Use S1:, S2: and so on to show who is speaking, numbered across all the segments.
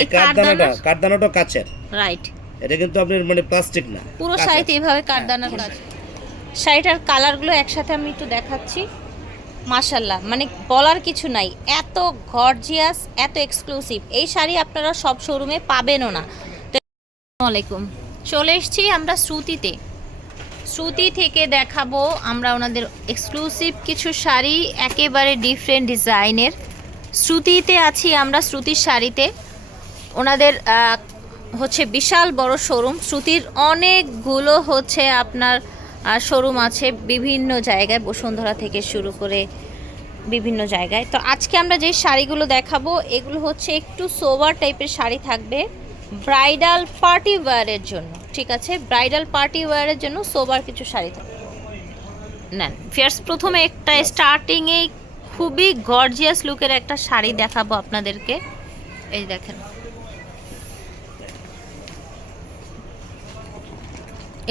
S1: এই
S2: কাঠদানাটা
S1: কাঠদানা
S2: কাঠদানাটা কাচের।
S1: রাইট
S2: এটা কিন্তু আপনার মানে প্লাস্টিক না
S1: পুরো শাড়িতে এইভাবে কাঠদানার কাজ শাড়িটার কালারগুলো একসাথে আমি একটু দেখাচ্ছি। মাশাল্লাহ মানে বলার কিছু নাই। এত গর্জিয়াস এত এক্সক্লুসিভ এই শাড়ি আপনারা সব শোরুমে পাবেনও না। আলাইকুম। চলে এসেছি আমরা শ্রুতিতে। শ্রুতি থেকে দেখাবো আমরা ওনাদের এক্সক্লুসিভ কিছু শাড়ি একেবারে ডিফারেন্ট ডিজাইনের শ্রুতিতে আছি আমরা শ্রুতির শাড়িতে। ওনাদের হচ্ছে বিশাল বড় শোরুম। শ্রুতির অনেকগুলো হচ্ছে আপনার শোরুম আছে বিভিন্ন জায়গায়, বসুন্ধরা থেকে শুরু করে বিভিন্ন জায়গায়। তো আজকে আমরা যে শাড়িগুলো দেখাবো, এগুলো হচ্ছে একটু সোভার টাইপের শাড়ি থাকবে, ব্রাইডাল পার্টি ওয়্যারের জন্য, ঠিক আছে? ব্রাইডাল পার্টি ওয়্যারের জন্য সোভার কিছু শাড়ি থাকবে। নেন ফিয়ার্স প্রথমে একটা স্টার্টিংয়ে খুবই গর্জিয়াস লুকের একটা শাড়ি দেখাবো আপনাদেরকে। এই দেখেন।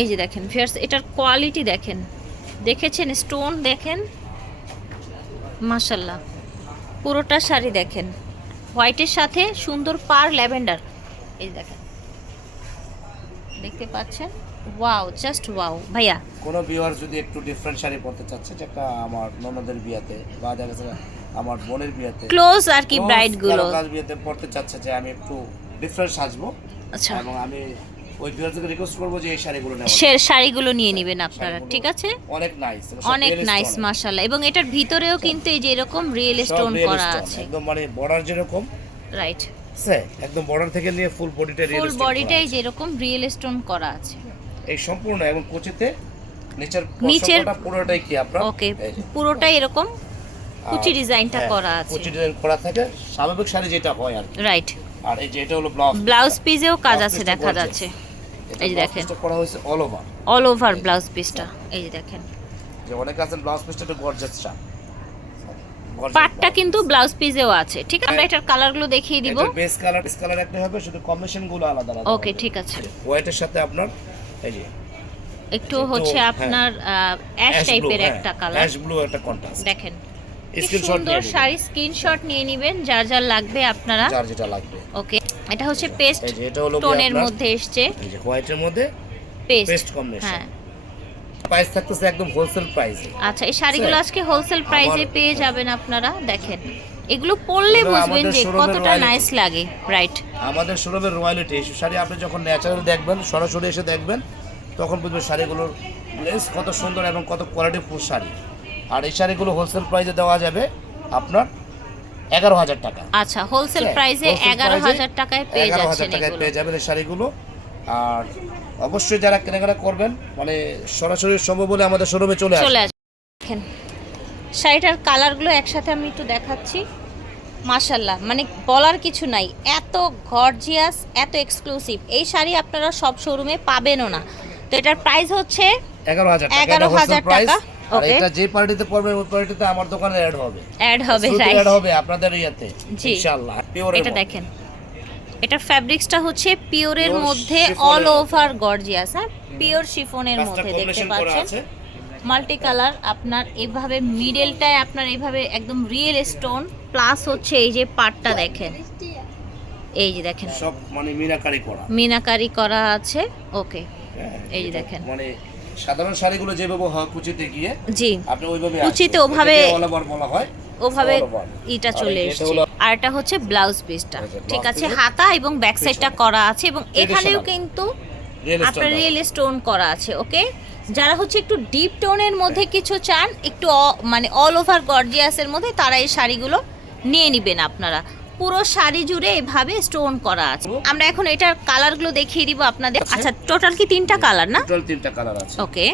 S1: এই যে দেখেন ফিয়ার্স এটার কোয়ালিটি দেখেন। দেখেছেন? স্টোন দেখেন? মাশাল্লাহ পুরোটা শাড়ি দেখেন। হোয়াইটের সাথে সুন্দর পার ল্যাভেন্ডার এই যে দেখেন। দেখতে পাচ্ছেন? ওয়াও জাস্ট ওয়াও ভাইয়া।
S2: কোনো ভিউয়ার যদি একটু ডিফারেন্ট শাড়ি পরতে চাচ্ছে যেটা আমার ননদের বিয়াতে বা দেখা যাচ্ছে আমার বোনের বিয়াতে।
S1: ক্লোজ আর কি
S2: ব্রাইডগুলো। বিয়েতে পড়তে চাচ্ছে যে আমি একটু ডিফারেন্ট সাজবো।
S1: আচ্ছা।
S2: এবং আমি ওই ভিউয়ারদেরকে রিকোয়েস্ট করব যে এই শাড়িগুলো
S1: শাড়িগুলো নিয়ে নেবেন আপনারা ঠিক আছে?
S2: অনেক নাইস
S1: অনেক নাইস এবং এটার ভিতরেও কিন্তু এই যে এরকম রিয়েল স্টোন করা আছে।
S2: একদম মানে বর্ডার যেরকম
S1: রাইট
S2: একদম বর্ডার থেকে নিয়ে ফুল বডিটা রিয়েল
S1: ফুল বডিটাই যেরকম রিয়েল স্টোন করা আছে।
S2: এই সম্পূর্ণ এবং কুচিতে নিচের পুরোটাই কি আপনার?
S1: ওকে পুরোটাই এরকম কুচি ডিজাইনটা
S2: হ্যাঁ,
S1: করা আছে।
S2: কুচি ডিজাইন করা থাকে। স্বাভাবিক শাড়ি যেটা হয় আর
S1: রাইট
S2: আর এই যে এটা হলো ব্লাউজ
S1: ব্লাউজ পিসেও কাজ আছে দেখা যাচ্ছে। এই যে দেখেন।
S2: করা হয়েছে all over
S1: all over blouse পিসটা এই যে দেখেন।
S2: যে অনেকে আছেন ব্লাউজ পিসটা একটু গর্জাস চা
S1: পাটটা কিন্তু ব্লাউজ পিসেও আছে। ঠিক আছে আমরা এটার কালারগুলো দেখিয়ে দিব।
S2: বেস কালার বেস কালার একটা হবে শুধু কম্বিনেশনগুলো আলাদা আলাদা
S1: ওকে ঠিক আছে।
S2: হোয়াইটের সাথে আপনার এই যে
S1: একটু হচ্ছে
S2: হ্যাঁ।
S1: আপনার অ্যাশ টাইপের একটা কালার
S2: অ্যাশ ব্লু একটা কন্ট্রাস্ট
S1: দেখেন। সুন্দর শাড়ি স্ক্রিনশট নিয়ে নেবেন। যার যার লাগবে আপনারা।
S2: যার যেটা লাগবে।
S1: ওকে এটা হচ্ছে পেস্ট টোনের মধ্যে এসছে।
S2: এই যে হোয়াইটের মধ্যে
S1: পেস্ট
S2: পেস্ট কম্বিনেশন
S1: হ্যাঁ।
S2: প্রাইস থাকতেছে একদম হোলসেল প্রাইসে
S1: আচ্ছা এই শাড়িগুলো আজকে হোলসেল প্রাইসে পেয়ে যাবেন আপনারা দেখেন। এগুলো পরলে বুঝবেন যে কতটা নাইস লাগে রাইট
S2: আমাদের শোরুমের রয়্যালিটি এই শাড়ি আপনি যখন ন্যাচারাল দেখবেন সরাসরি এসে দেখবেন তখন বুঝবেন শাড়িগুলোর লেন্স কত সুন্দর এবং কত কোয়ালিটিফুল শাড়ি। আর এই শাড়িগুলো হোলসেল প্রাইসে দেওয়া যাবে আপনার এগারো হাজার টাকা।
S1: আচ্ছা হোলসেল
S2: হ্যাঁ,
S1: প্রাইসে এগারো হাজার টাকায় পেয়ে
S2: এগারো হাজার টাকায় পেয়ে যাবেন এই শাড়িগুলো। আর অবশ্যই যারা কেনাকাটা করবেন মানে সরাসরি সম্ভব হলে আমাদের শোরুমে চলে
S1: শাড়িটার কালারগুলো একসাথে আমি একটু দেখাচ্ছি। মাশাল্লাহ মানে বলার কিছু নাই। এত গর্জিয়াস এত এক্সক্লুসিভ এই শাড়ি আপনারা সব শোরুমে পাবেনও না। তো এটার প্রাইস হচ্ছে
S2: এগারো হাজার টাকা। আর এটা যে পার্টিতে পড়বেন ওই পার্টিতে আমার দোকানে অ্যাড হবে।
S1: অ্যাড হবে রাইট
S2: add হবে আপনাদের ইয়াতে ইনশাআল্লাহ পিওর
S1: এটা দেখেন। এটা ফ্যাব্রিক্সটা হচ্ছে পিওরের মধ্যে অল ওভার গর্জিয়াস হ্যাঁ? পিওর শিফনের মধ্যে দেখতে পাচ্ছেন? মাল্টি কালার আপনার এইভাবে মিডলটায় আপনার এইভাবে একদম রিয়েল স্টোন প্লাস হচ্ছে এই যে পাটটা দেখেন। এই যে দেখেন।
S2: সব মানে মিনাকারি করা।
S1: মিনাকারি করা আছে ওকে
S2: হ্যাঁ,
S1: এই যে দেখেন।
S2: মানে সাধারণ শাড়িগুলো যেভাবে হয় কুচিতে গিয়ে
S1: জি।
S2: আপনি ওইভাবে
S1: কুচিতে ওভাবে-
S2: বলা হয়।
S1: ওভাবে এটা চলে এসেছে। আর এটা হচ্ছে ব্লাউজ পিসটা। ঠিক আছে হাতা এবং ব্যাক সাইডটা করা আছে এবং এখানেও কিন্তু আপনার রিয়েল স্টোন করা আছে ওকে যারা হচ্ছে একটু ডিপ টোনের মধ্যে কিছু চান একটু মানে অল ওভার গর্জিয়াসের মধ্যে তারা এই শাড়িগুলো নিয়ে নেবেন আপনারা। পুরো শাড়ি জুড়ে এভাবে স্টোন করা আছে। আমরা এখন এটার কালারগুলো দেখিয়ে দিব আপনাদের। আচ্ছা। টোটাল কি তিনটা কালার না?
S2: টোটাল তিনটা কালার আছে।
S1: ওকে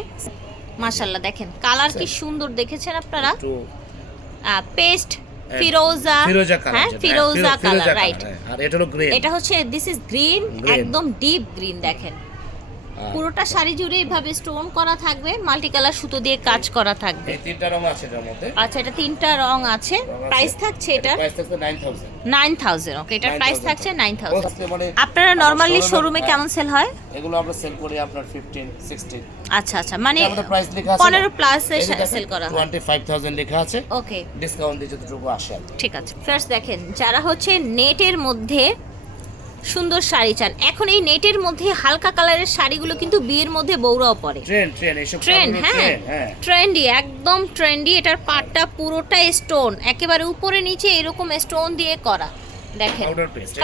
S1: মাশাল্লাহ দেখেন কালার কি সুন্দর দেখেছেন আপনারা? পেস্ট ফিরোজা
S2: ফিরোজা কালার
S1: হ্যাঁ ফিরোজা কালার রাইট
S2: আর এটা হলো গ্রিন
S1: এটা হচ্ছে দিস ইজ গ্রিন একদম ডিপ গ্রিন দেখেন। পুরোটা শাড়ি জুড়ে এইভাবে স্টোন করা থাকবে মাল্টি কালার সুতো দিয়ে কাজ করা থাকবে।
S2: তিনটা রং আছে এটার মধ্যে?
S1: আচ্ছা এটা তিনটা রং আছে। প্রাইস থাকছে এটা?
S2: প্রাইস থাকছে 9000
S1: নাইন থাউজেন্ড ওকে এটা প্রাইস থাকছে নাইন থাউজেন্ড
S2: আজকে মানে
S1: আপনারা নর্মালি শোরুমে
S2: হ্যাঁ,
S1: কেমন সেল হয়?
S2: এগুলো আমরা সেল করি আপনার 15 16
S1: আচ্ছা আচ্ছা মানে
S2: আমাদের প্রাইস লেখা আছে
S1: পনেরো প্লাসে সেল করা হয়।
S2: 25000 লেখা আছে।
S1: ওকে
S2: ডিসকাউন্ট দিয়ে যতটুকু আসে
S1: ঠিক আছে। ফার্স্ট দেখেন যারা হচ্ছে নেটের মধ্যে সুন্দর শাড়ি চান। এখন এই নেটের মধ্যে হালকা কালারের শাড়িগুলো কিন্তু বিয়ের মধ্যে বৌরাও পরে।
S2: ট্রেন ট্রেন এইসব
S1: ট্রেন্ড হ্যাঁ।
S2: হ্যাঁ
S1: ট্রেন্ডি একদম ট্রেন্ডি এটার পাটটা পুরোটা স্টোন একেবারে উপরে নিচে এরকম স্টোন দিয়ে করা। দেখেন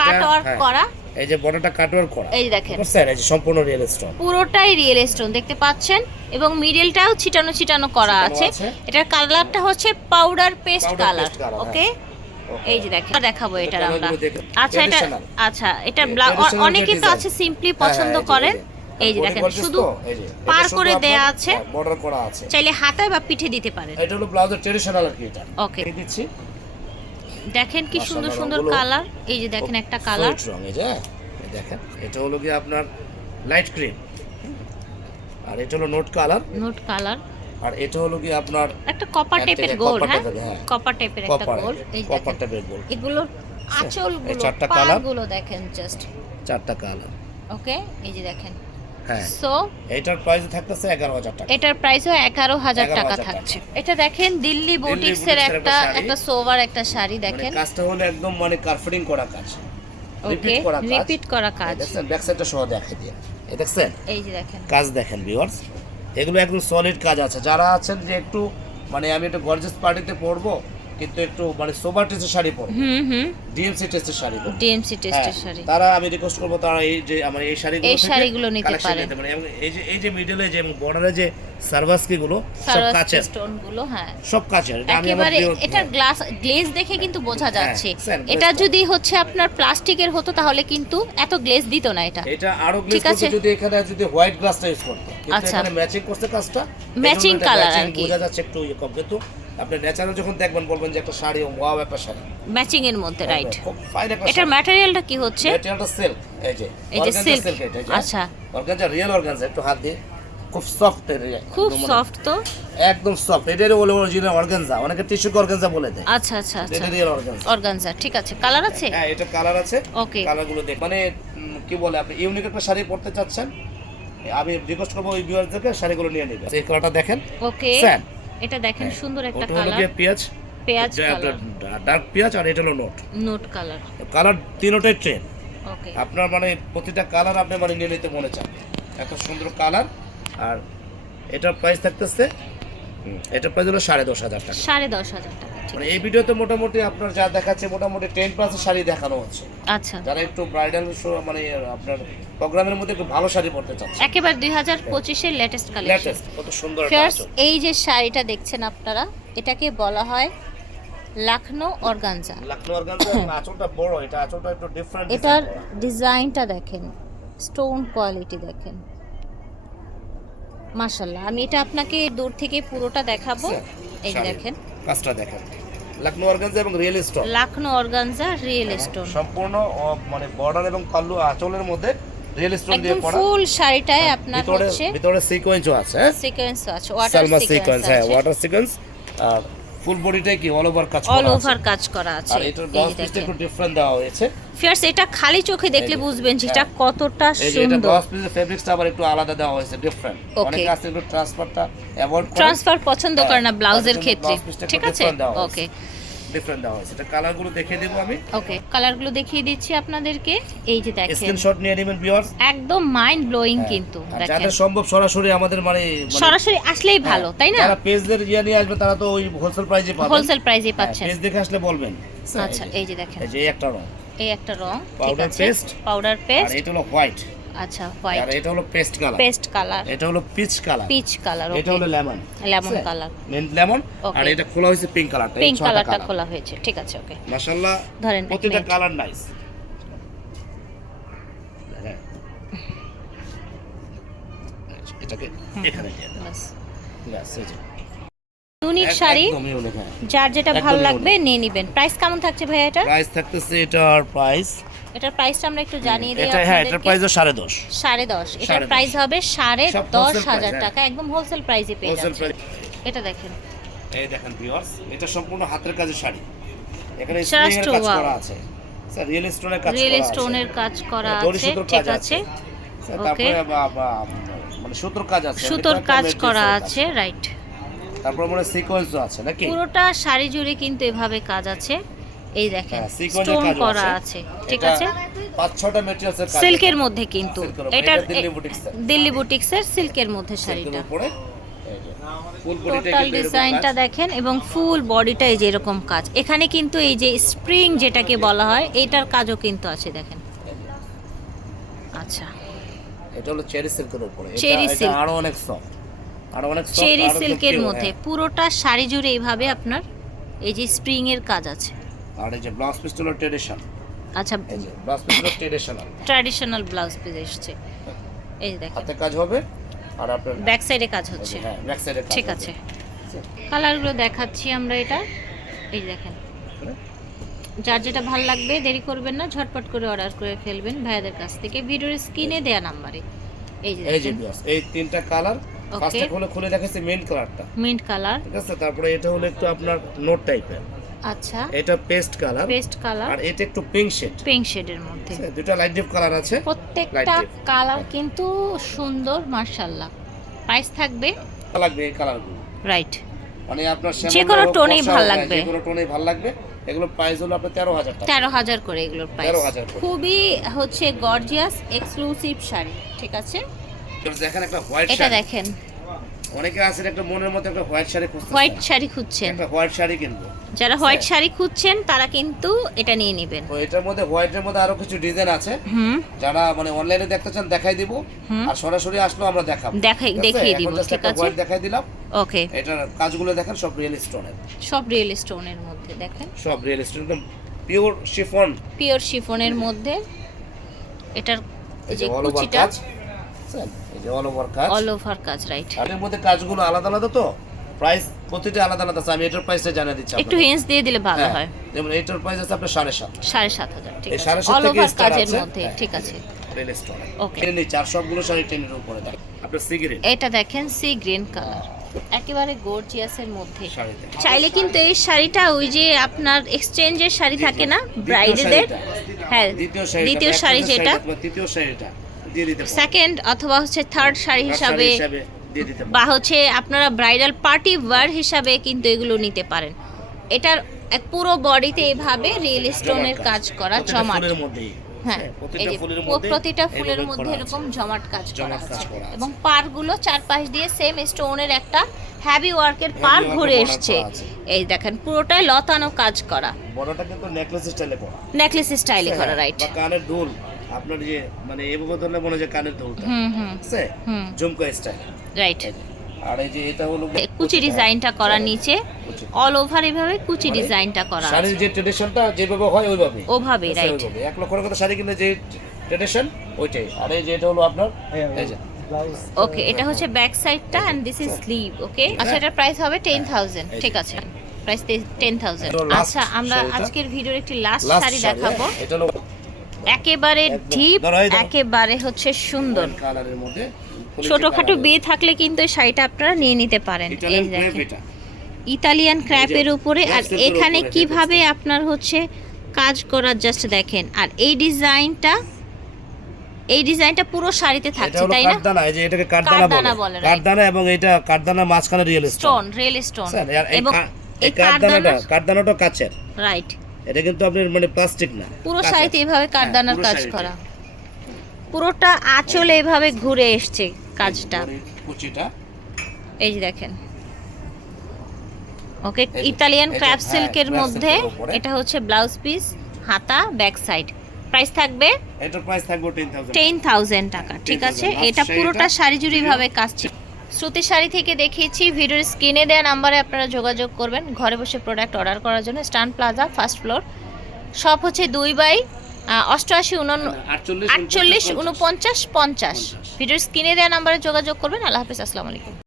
S1: কাট ওয়ার্ক
S2: হ্যাঁ।
S1: করা।
S2: এই যে বর্ডারটা কাটওয়ার করা।
S1: এই দেখেন।
S2: স্যার এই যে সম্পূর্ণ রিয়েল স্টোন
S1: পুরোটাই রিয়েল স্টোন দেখতে পাচ্ছেন? এবং মিডলটাও ছিটানো ছিটানো করা আছে।
S2: আছে।
S1: এটার কালারটা হচ্ছে পাউডার পেস্ট কালার ওকে এই যে দেখেন দেখাবো
S2: এটা
S1: এটার আমরা। আচ্ছা এটা আচ্ছা এটা
S2: এই
S1: অনেকে তো আছে সিম্পলি
S2: হ্যাঁ,
S1: পছন্দ
S2: হ্যাঁ, যে,
S1: করেন।
S2: এই যে।
S1: দেখেন শুধু পার করে দেয়া আছে।
S2: হ্যাঁ, border করা আছে।
S1: চাইলে হাতায় বা পিঠে দিতে পারেন।
S2: এটা হলো ব্লাউজের ট্রেডিশনাল আর কি এটা।
S1: ওকে
S2: দিচ্ছি।
S1: দেখেন কি সুন্দর সুন্দর কালার। এই যে দেখেন একটা কালার।
S2: রং এই যে হ্যাঁ। দেখেন এটা হলো কি আপনার লাইট ক্রিম আর এটা হলো নোট কালার
S1: নোট কালার
S2: আর এটা হলো কি আপনার
S1: একটা কপার টাইপের গোল্ড হ্যাঁ?
S2: হ্যাঁ।
S1: কপার টাইপের একটা
S2: কপার
S1: গোল্ড এই যে
S2: কপার
S1: দেখেন।
S2: টাইপের গোল।
S1: এগুলোর আঁচলগুলো
S2: চারটা colour।
S1: পাগুলো দেখেন জাস্ট
S2: চারটা কালার
S1: ওকে এই যে দেখেন।
S2: হ্যাঁ।
S1: সো
S2: এইটার প্রাইস থাকতেছে এগারো হাজার টাকা।
S1: এটার প্রাইসও এগারো হাজার টাকা। থাকছে। এটা দেখেন দিল্লি বুটিক্স এর একটা
S2: একটা
S1: সোভার একটা শাড়ি
S2: মানে
S1: দেখেন।
S2: কাজটা হলো একদম মানে করা কাজ।
S1: ওকে
S2: রিপিট করা কাজ।
S1: রিপিট করা কাজ।
S2: দেখছেন ব্যাক সাইডটা সহ দেখে দিয়ে এই দেখছেন?
S1: এই যে দেখেন।
S2: কাজ দেখেন ভিউয়ার্স এগুলো একদম সলিড কাজ আছে। যারা আছেন যে একটু মানে আমি একটু গর্জেস পার্টিতে পরবো কিন্তু একটু মানে সোবার টেস্টের শাড়ি
S1: হুম হুম।
S2: ডিএমসি টেস্টের শাড়ি পরবো।
S1: ডিএমসি টেস্টের
S2: হ্যাঁ,
S1: শাড়ি।
S2: তারা আমি রিকোয়েস্ট করব তারা এই যে আমার এই শাড়িগুলো
S1: এই শাড়িগুলো নিতে
S2: পারে। এবং এই যে এই যে মিডলে যে বর্ডারে যে সার্ভাসকি গুলো সব কাচের।
S1: স্টোনগুলো হ্যাঁ।
S2: সব কাচের। এটা
S1: একেবারে এটার গ্লাস গ্লেজ দেখে কিন্তু বোঝা যাচ্ছে। এটা যদি হচ্ছে আপনার প্লাস্টিকের হতো তাহলে কিন্তু এত গ্লেজ দিত না এটা।
S2: এটা আরও গ্লেজ
S1: ঠিক আছে।
S2: করতে যদি এখানে যদি হোয়াইট গ্লাসটা ইউজ করতে। কিন্তু
S1: আচ্ছা।
S2: এখানে ম্যাচিং করতে কাজটা এটা
S1: colour
S2: matching
S1: আর কি।
S2: বোঝা যাচ্ছে একটু ইয়ে কম। কিন্তু আপনি ন্যাচারাল যখন দেখবেন বলবেন যে একটা শাড়ি ওয়াও একটা শাড়ি।
S1: ম্যাচিং এর মধ্যে রাইট
S2: একটা
S1: এটার ম্যাটেরিয়ালটা কি হচ্ছে?
S2: ম্যাটেরিয়ালটা সিল্ক এই যে
S1: এই যে
S2: organza
S1: silk,
S2: silk এটা, এই যে।
S1: আচ্ছা।
S2: organza রিয়েল অর্গানজা একটু হাত দিয়ে। খুব সফট
S1: খুব সফট তো?
S2: একদম সফট এটারই বলে অরিজিনাল অর্গানজা অনেকে টিস্যু অর্গানজা বলে দেয়।
S1: আচ্ছা আচ্ছা আচ্ছা।
S2: এটা রিয়েল অর্গানজা
S1: অর্গানজা ঠিক আছে। কালার আছে?
S2: হ্যাঁ এটা কালার আছে।
S1: ওকে
S2: কালারগুলো দেখ মানে কি বলে আপনি ইউনিক একটা শাড়ি পরতে চাচ্ছেন আমি রিকোয়েস্ট করব ওই ভিউয়ারদেরকে শাড়িগুলো নিয়ে নেবেন এই কালারটা দেখেন।
S1: ওকে
S2: স্যান
S1: এটা দেখেন সুন্দর একটা কালার
S2: পেঁয়াজ।
S1: পেঁয়াজ কালার
S2: ডার্ক পেঁয়াজ আর এটা হলো নোট
S1: নোট কালার
S2: কালার তিনোটাই ট্রেন
S1: ওকে
S2: আপনার মানে প্রতিটা কালার আপনি মানে নিয়ে নিতে মনে চান। এত সুন্দর কালার আর এটার প্রাইস থাকতেছে এটার প্রাইস হলো সাড়ে দশ হাজার টাকা।
S1: সাড়ে দশ হাজার টাকা
S2: মানে এই ভিডিওতে মোটামুটি আপনার যা দেখাচ্ছে মোটামুটি টেন পার্সেন্ট শাড়ি দেখানো হচ্ছে।
S1: আচ্ছা।
S2: যারা একটু ব্রাইডাল শো মানে আপনার প্রোগ্রামের মধ্যে একটু ভালো শাড়ি পরতে চাচ্ছে
S1: একেবারে দুই হাজার পঁচিশের লেটেস্ট কালেকশন
S2: লেটেস্ট কত সুন্দর।
S1: এই যে শাড়িটা দেখছেন আপনারা এটাকে বলা হয় লাখনো অর্গানজা।
S2: লখনৌ অর্গানজা আঁচলটা বড় এটা আঁচলটা একটু ডিফারেন্ট
S1: এটার ডিজাইনটা দেখেন স্টোন কোয়ালিটি দেখেন। মাশাল্লাহ আমি এটা আপনাকে দূর থেকে পুরোটা দেখাবো। এই দেখেন।
S2: কাজটা দেখেন। লখনউ অর্গানজা এবং real stone.
S1: Lucknow organza real stone.
S2: সম্পূর্ণ মানে বর্ডার এবং পাল্লু আঁচলের মধ্যে রিয়েল স্টোন দিয়ে করা।
S1: ফুল শাড়িটায় আপনার
S2: ভিতরে
S1: হচ্ছে।
S2: ভিতরে সিকোয়েন্সও আছে হ্যাঁ?
S1: সিকোয়েন্স আছে ওয়াটার সিকোয়েন্স
S2: সিকোয়েন্স হ্যাঁ
S1: আছে।
S2: ওয়াটার সিকোয়েন্স ফুল বডিটাই কি অল ওভার কাজ করা অল
S1: ওভার কাজ করা আছে।
S2: আর এটার
S1: গ্লাস
S2: পিসটা একটু ডিফারেন্ট দেওয়া হয়েছে।
S1: ফিয়ার্স এটা খালি চোখে দেখলে বুঝবেন যে এটা
S2: হ্যাঁ।
S1: কতটা
S2: সুন্দর এটা গ্লাস পিসের ফেব্রিক্সটা আবার একটু আলাদা দেওয়া হয়েছে ডিফারেন্ট. অনেকে আছে একটু ট্রান্সফারটা অ্যাভয়েড করে।
S1: ট্রান্সফার পছন্দ করে না
S2: হ্যাঁ,
S1: ব্লাউজের ক্ষেত্রে। ঠিক আছে? ওকে
S2: ডিফারেন্ট দেওয়া হয়েছে। এটা কালারগুলো দেখিয়ে দেবো আমি।
S1: ওকে কালারগুলো দেখিয়ে দিচ্ছি আপনাদেরকে। এই যে দেখেন।
S2: স্ক্রিনশট নিয়ে নেবেন ভিউয়ার্স
S1: একদম মাইন্ড ব্লোয়িং কিন্তু
S2: যাদের সম্ভব সরাসরি আমাদের মানে মানে-
S1: সরাসরি আসলেই ভালো
S2: হ্যাঁ,
S1: তাই না?
S2: যারা পেজদের ইয়ে নিয়ে আসবে তারা তো ওই হোলসেল প্রাইসে পাবে
S1: হোলসেল প্রাইসে পাচ্ছেন।
S2: পেজ দেখে আসলে বলবেন।
S1: আচ্ছা এই যে দেখেন।
S2: এই যে একটা রং।
S1: এই একটা রং আছে।
S2: paste।
S1: পাউডার
S2: আর এটা হলো হোয়াইট
S1: আচ্ছা
S2: আর এটা হলো পেস্ট কালার
S1: পেস্ট কালার
S2: এটা হলো পিচ কালার
S1: পিচ কালার
S2: এটা হলো লেমন
S1: লেমন কালার
S2: লেমন আর এটা খোলা হয়েছে পিঙ্ক কালারটা
S1: পিঙ্ক কালারটা খোলা হয়েছে ঠিক আছে ওকে
S2: মাশাআল্লাহ
S1: ধরেন
S2: প্রতিটা কালার নাইস হ্যাঁ। এটাকে এখানে দিয়ে দাও। ব্যাস, যে।
S1: ইউনিক শাড়ি
S2: হ্যাঁ।
S1: যার যেটা ভালো লাগবে নিয়ে নেবেন। প্রাইস কেমন থাকছে ভাইয়া এটা
S2: প্রাইস থাকতেছে এটার প্রাইস
S1: এটার প্রাইসটা আমরা একটু জানিয়ে দিই
S2: এটা হ্যাঁ এটার প্রাইস সাড়ে দশ।
S1: সাড়ে দশ। এটার প্রাইস হবে
S2: হ্যাঁ।
S1: টাকা। একদম হোলসেল প্রাইসে পেয়ে
S2: হোলসেল
S1: যাচ্ছে
S2: প্রাইস
S1: এটা দেখেন।
S2: এই দেখেন ভিউয়ার্স এটা সম্পূর্ণ হাতের কাজের শাড়ি। এখানে কাজ করা আছে। স্যার রিয়েল স্টোনের কাজ
S1: রিয়েল
S2: করা আছে।
S1: স্টোনের কাজ করা আছে ঠিক আছে।
S2: তারপরে মানে সুতোর কাজ আছে।
S1: সুতোর কাজ করা আছে রাইট।
S2: তারপরে মনে সিকোয়েন্সও আছে নাকি?
S1: পুরোটা শাড়ি জুড়ে কিন্তু এভাবে কাজ আছে। এই দেখেন
S2: হ্যাঁ,
S1: স্টোন করা
S2: আছে।
S1: ঠিক আছে?
S2: পাঁচ ছটা মেটেরিয়ালসের কাজ
S1: সিল্কের মধ্যে কিন্তু।
S2: এটা দিল্লি বুটিক্সের।
S1: দিল্লি বুটিক্সের সিল্কের মধ্যে শাড়িটা। টোটাল ডিজাইনটা দেখেন এবং ফুল বডিটা এই যে এরকম কাজ। এখানে কিন্তু এই যে স্প্রিং যেটাকে বলা হয় এটার কাজও কিন্তু আছে দেখেন। আচ্ছা।
S2: এটা হলো চেরি সিল্কের উপরে। এটা- আরও অনেক সফট আরও অনেক
S1: চেরি সিল্কের মধ্যে।
S2: হ্যাঁ।
S1: পুরোটা শাড়ি জুড়ে এইভাবে আপনার এই যে স্প্রিং এর কাজ আছে।
S2: আর এই যে ব্লাউজ পিস হলো ট্রেডিশন
S1: আচ্ছা
S2: ব্লাউজ পিস হলো ট্রেডিশনাল
S1: ট্র্যাডিশনাল ব্লাউজ পিস এসছে। এই যে দেখেন।
S2: হাতে কাজ হবে আর আপনার
S1: ব্যাক সাইডে কাজ হচ্ছে।
S2: হ্যাঁ ব্যাক সাইডে
S1: ঠিক আছে। কালারগুলো দেখাচ্ছি আমরা এটা। এই দেখেন। যার যেটা ভালো লাগবে দেরি করবেন না ঝটপট করে অর্ডার করে ফেলবেন ভাইয়াদের কাছ থেকে। ভিডিওর স্ক্রিনে দেয়া নাম্বারে। এই যে
S2: এই যে এই তিনটা কালার
S1: Okay.
S2: ফার্স্টে খুলে খুলে দেখাচ্ছি মেইন কালারটা
S1: মিন্ট কালার
S2: ঠিক আছে? তারপরে এটা হলো একটু আপনার নোট টাইপের
S1: আচ্ছা।
S2: এটা পেস্ট কালার
S1: পেস্ট কালার
S2: আর এটা একটু পিঙ্ক শেড
S1: পিঙ্ক শেডের মধ্যে।
S2: দুটো লাইট ডিপ কালার আছে।
S1: প্রত্যেকটা কালার কিন্তু সুন্দর মার্শাল্লাহ প্রাইস থাকবে?
S2: লাগবে এই কালারগুলো
S1: রাইট
S2: মানে আপনার
S1: যে কোনো টোনেই ভালো লাগবে।
S2: যে কোনো টোনেই ভালো লাগবে। এগুলো প্রাইস হলো আপনার তেরো হাজার টাকা।
S1: তেরো হাজার করে এগুলোর প্রাইস
S2: 13,000
S1: খুবই হচ্ছে গর্জিয়াস এক্সক্লুসিভ শাড়ি। ঠিক আছে?
S2: দেখেন একটা হোয়াইট
S1: এটা দেখেন।
S2: অনেকে আছেন একটা মনের মতো একটা হোয়াইট শাড়ি খুঁজতে
S1: হোয়াইট শাড়ি খুঁজছেন।
S2: একটা হোয়াইট শাড়ি কিনবো।
S1: যারা হোয়াইট শাড়ি খুঁজছেন তারা কিন্তু এটা নিয়ে নেবেন।
S2: তো এটার মধ্যে হোয়াইটের মধ্যে আরও কিছু ডিজাইন আছে।
S1: হুম।
S2: যারা মানে অনলাইনে দেখতে চান দেখাই দিব। আর সরাসরি আসলেও আমরা দেখাবো।
S1: দেখাই- দেখিয়ে দিব, ঠিক আছে।
S2: হোয়াইট দেখাই দিলাম।
S1: ওকে
S2: এটার কাজগুলো দেখেন সব রিয়েল স্টোনের
S1: সব রিয়েল স্টোনের মধ্যে দেখেন।
S2: সব রিয়েল স্টোন একদম পিওর শিফন
S1: পিওর শিফনের মধ্যে। এটার যে কুচিটা
S2: এই যে অল ওভার কাজ।
S1: অল ওভার কাজ রাইট
S2: আর এর মধ্যে কাজগুলো আলাদা আলাদা তো? প্রাইস প্রতিটা আলাদা আলাদা আছে। আমি এটার প্রাইসটা জানিয়ে দিচ্ছি
S1: একটু। হিন্স দিয়ে দিলে ভালো
S2: হ্যাঁ,
S1: হয়।
S2: যেমন এটার প্রাইস আছে আপনার সাড়ে সাত।
S1: সাড়ে সাত হাজার ঠিক আছে। অল ওভার কাজের মধ্যে
S2: হ্যাঁ,
S1: ঠিক আছে।
S2: Real stone
S1: Okay.
S2: টেনে সবগুলো শাড়ি টেনের উপরে থাকে আপনার সিগারেট
S1: এটা দেখেন সি গ্রিন কালার একেবারে গর্জিয়াসের মধ্যে। চাইলে কিন্তু এই শাড়িটা ওই যে আপনার এক্সচেঞ্জের শাড়ি থাকে না? ব্রাইডেদের হ্যাঁ
S2: দ্বিতীয় শাড়ি
S1: যেটা।
S2: তৃতীয় শাড়িটা।
S1: সেকেন্ড অথবা হচ্ছে থার্ড শাড়ি হিসাবে। বা হচ্ছে আপনারা ব্রাইডাল পার্টি ওয়্যার হিসাবে কিন্তু এগুলো নিতে পারেন। এটার এক পুরো বডিতে এভাবে রিয়েল স্টোনের কাজ করা জমাট। হ্যাঁ
S2: প্রতিটা ফুলের মধ্যে
S1: প্রতিটা ফুলের মধ্যে
S2: করা
S1: এরকম। জমাট কাজ করা আছে। এবং পারগুলো চারপাশ দিয়ে সেম স্টোনের একটা হ্যাভি ওয়ার্কের পার ঘুরে এসছে। এই দেখেন পুরোটাই লতানো কাজ করা।
S2: বড়টা কিন্তু নেকলেস স্টাইলে করা।
S1: নেকলেস স্টাইলে করা
S2: হ্যাঁ,
S1: রাইট
S2: কানের দুল। আপনার যে মানে এভাবে ধরলে মনে হয় যে কানের দুলটা
S1: হুম হুম।
S2: আছে?
S1: হুম।
S2: ঝুমকা স্টাইল
S1: রাইট
S2: আর এই যে এটা হলো
S1: কুচি ডিজাইনটা করা নিচে অল ওভার এভাবে কুচি
S2: মানে
S1: ডিজাইনটা করা আছে।
S2: শাড়ির যে ট্রেডিশনটা যেভাবে হয় ওইভাবে
S1: ওভাবে রাইট
S2: এক লক্ষ টাকা শাড়ি কিনলে যে ট্রেডিশন ওইটাই। আর এই যে এটা হলো আপনার এই যে।
S1: ওকে এটা হচ্ছে ব্যাক সাইডটা and this is sleeve okay আচ্ছা এটার প্রাইস হবে টেন থাউজেন্ড
S2: এই যে।
S1: ঠিক আছে। প্রাইস টেন থাউজেন্ড
S2: এটা last
S1: আচ্ছা আমরা আজকের ভিডিওর একটি লাস্ট
S2: লাস্ট
S1: শাড়ি দেখাবো।
S2: এটা হলো
S1: একেবারে। ডিপ। একেবারে হচ্ছে সুন্দর।
S2: কালারের মধ্যে
S1: ছোটখাটো বিয়ে থাকলে কিন্তু এই শাড়িটা আপনারা নিয়ে নিতে পারেন। এই দেখেন। ইতালিয়ান ক্র্যাপের উপরে। আর এখানে কীভাবে আপনার হচ্ছে কাজ করার জাস্ট দেখেন। আর এই ডিজাইনটা এই ডিজাইনটা পুরো শাড়িতে থাকছে তাই না?
S2: কাঠদানা এই যে এটাকে কাঠদানা বলে. কাঠদানা এবং এটা কাঠদানা মাঝখানে রিয়েল স্টোন
S1: রিয়েল স্টোন এবং এই কাঠদানা
S2: কাঠদানাটা কাচের।
S1: রাইট
S2: এটা কিন্তু আপনার মানে প্লাস্টিক না
S1: পুরো। শাড়িতে এভাবে কাঠদানার কাজ করা। পুরোটা আঁচলে এভাবে ঘুরে এসছে কাজটা।
S2: কুচিটা।
S1: এই যে দেখেন। ওকে ইতালিয়ান ক্র্যাপ
S2: হ্যাঁ,
S1: সিল্কের মধ্যে। এটা হচ্ছে ব্লাউজ পিস হাতা ব্যাক সাইড। প্রাইস থাকবে
S2: এটার প্রাইস থাকবে টেন থাউজেন্ড
S1: টেন থাউজেন্ড টাকা ঠিক আছে? এটা পুরোটা শাড়ি জুড়ে ভাবে কাজ। শ্রুতি শাড়ি থেকে দেখিয়েছি ভিডিওর স্ক্রিনে দেওয়া নাম্বারে আপনারা যোগাযোগ করবেন। ঘরে বসে প্রোডাক্ট অর্ডার করার জন্য স্টান প্লাজা ফার্স্ট ফ্লোর সব হচ্ছে দুই বাই অষ্টআশি উনন
S2: আটচল্লিশ
S1: আটচল্লিশ উনপঞ্চাশ পঞ্চাশ। ভিডিওর স্ক্রিনে দেওয়া নাম্বারে যোগাযোগ করবেন। আল্লাহ হাফিজ আসসালামু আলাইকুম।